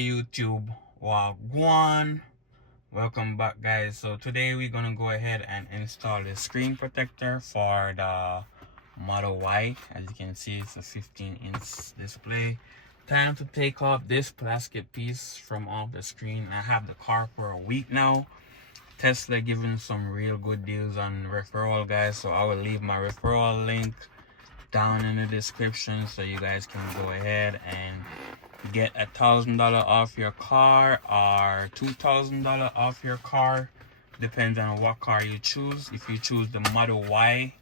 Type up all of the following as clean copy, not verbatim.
YouTube, Wagwan. Welcome back, guys. So today we're gonna go ahead and install the screen protector for the Model Y. As you can see, it's a 15-inch display. Time to take off this plastic piece from off the screen. I have the car for a week now. Tesla giving some real good deals on referral, guys, so I will leave my referral link down in the description so you guys can go ahead and get $1,000 off your car or $2,000 off your car, depends on what car you choose. If you choose the Model Y,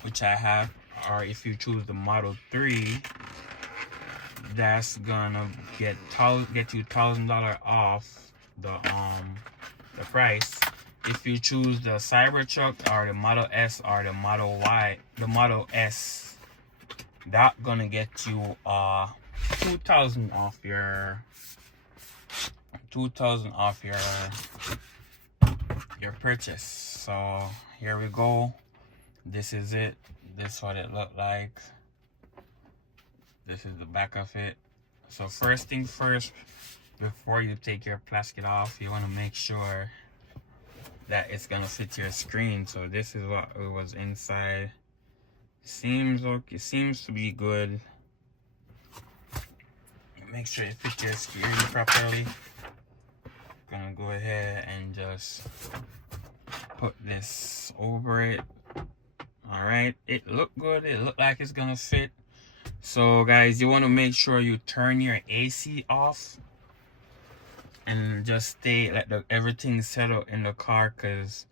which I have, or if you choose the Model 3, that's gonna get you $1,000 off the price. If you choose the Cybertruck or the Model S or the Model Y, the Model S, that gonna get you $2,000 off your purchase. So here we go. This is it. This is what it looked like. This is the back of it. So first thing first, before you take your plastic off, you want to make sure that it's gonna fit your screen. So this is what it was inside. Seems okay, seems to be good. Make sure it fits your screen properly. Gonna go ahead and just put this over it. All right, it looked good. It looked like it's gonna fit. So guys, you want to make sure you turn your AC off and just let everything settle in the car, because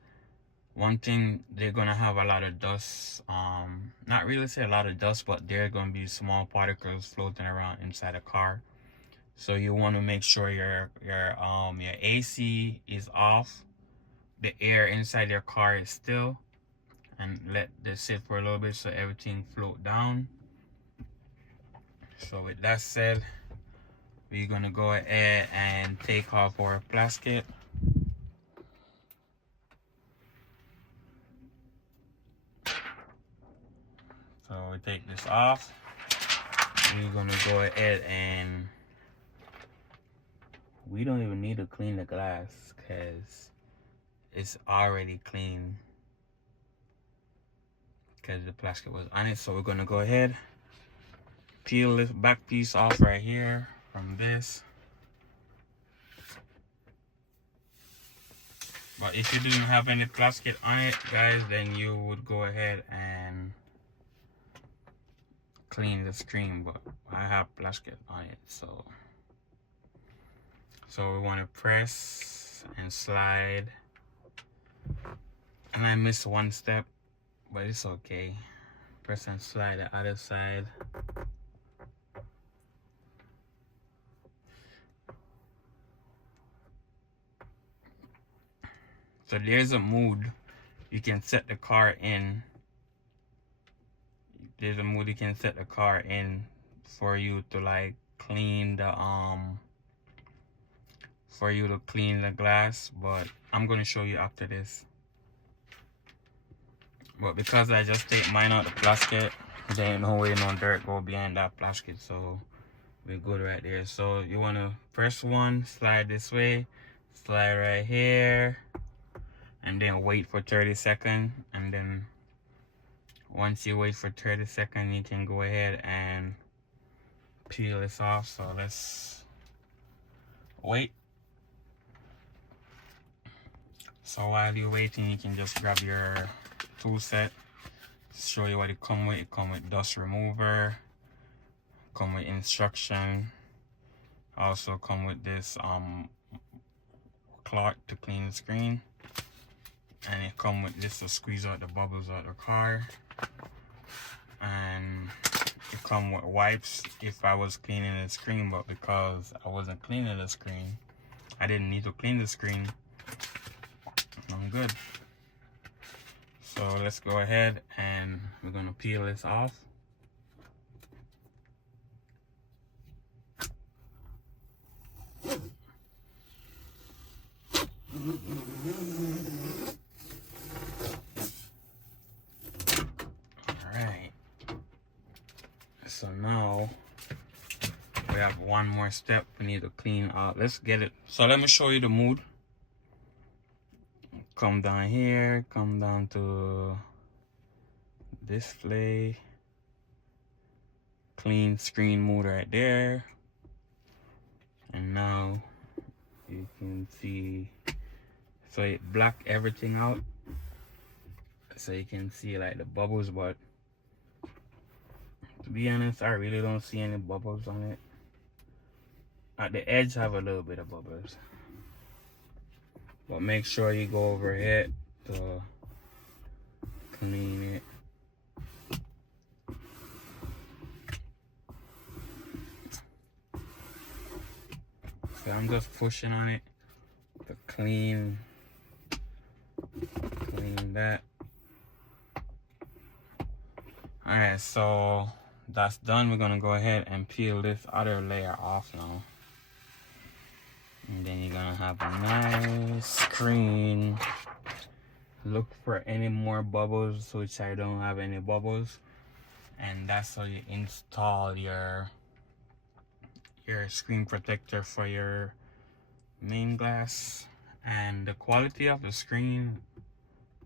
one thing, they're gonna have a lot of dust. Not really say a lot of dust, but there are gonna be small particles floating around inside the car. So you want to make sure your AC is off, the air inside your car is still, and let this sit for a little bit so everything float down. So with that said, we're gonna go ahead and take off our plastic. So we take this off. We're gonna go ahead and we don't even need to clean the glass because it's already clean because the plastic was on it. So we're gonna go ahead, peel this back piece off right here from this. But if you didn't have any plastic on it, guys, then you would go ahead and clean the screen. But I have plastic on it, so we want to press and slide. And I missed one step, but it's okay. Press and slide the other side. So there's a mode you can set the car in. There's a mode you can set the car in for you to like clean the glass, but I'm gonna show you after this. But because I just take mine out the plastic, there ain't no way no dirt go behind that plastic, so we're good right there. So you wanna press one, slide this way, slide right here, and then wait for 30 seconds. And then once you wait for 30 seconds, you can go ahead and peel this off. So let's wait. So while you're waiting, you can just grab your tool set. Show you what it come with. It come with dust remover, come with instruction, also come with this cloth to clean the screen, and it come with this to squeeze out the bubbles out the car, and it come with wipes if I was cleaning the screen. But because I wasn't cleaning the screen, I didn't need to clean the screen. I'm good. So let's go ahead and we're gonna peel this off. Alright. So now we have one more step we need to clean out. Let's get it. So let me show you the mood. Come down here, come down to display, clean screen mode right there. And now you can see, so it blacked everything out, so you can see like the bubbles, but to be honest, I really don't see any bubbles on it. At the edge have a little bit of bubbles, but make sure you go over here to clean it. So I'm just pushing on it to clean that. Alright, so that's done. We're gonna go ahead and peel this other layer off now. And then you're gonna have a nice screen. Look for any more bubbles, which I don't have any bubbles. And that's how you install your screen protector for your main glass. And the quality of the screen,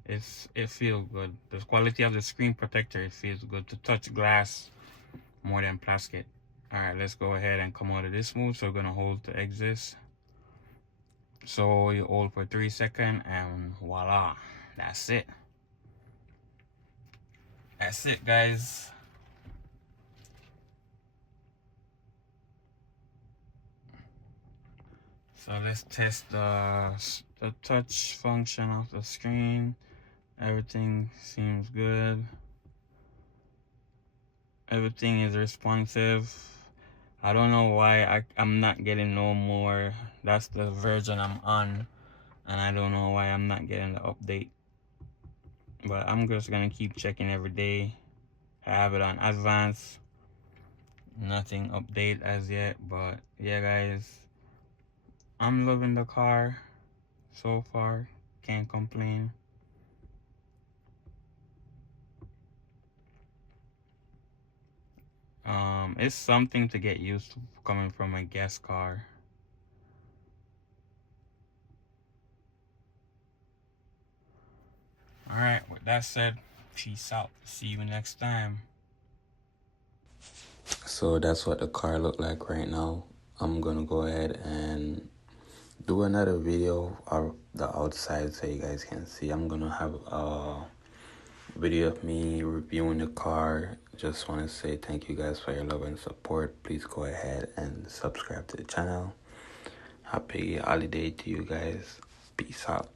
it feels good. The quality of the screen protector, it feels good to touch glass more than plastic. All right, let's go ahead and come out of this mode. So we're gonna hold to exit. So you hold for 3 seconds and voila, that's it. That's it, guys. So let's test the touch function of the screen. Everything seems good. Everything is responsive. I don't know why I'm not getting no more. That's the version I'm on, and I don't know why I'm not getting the update. But I'm just gonna keep checking every day. I have it on advanced. Nothing update as yet, but yeah, guys, I'm loving the car so far. Can't complain. It's something to get used to coming from a gas car. All right, with that said, peace out. See you next time. So that's what the car look like right now. I'm gonna go ahead and do another video of the outside so you guys can see. I'm gonna have a video of me reviewing the car. Just want to say thank you guys for your love and support. Please go ahead and subscribe to the channel. Happy holiday to you guys. Peace out.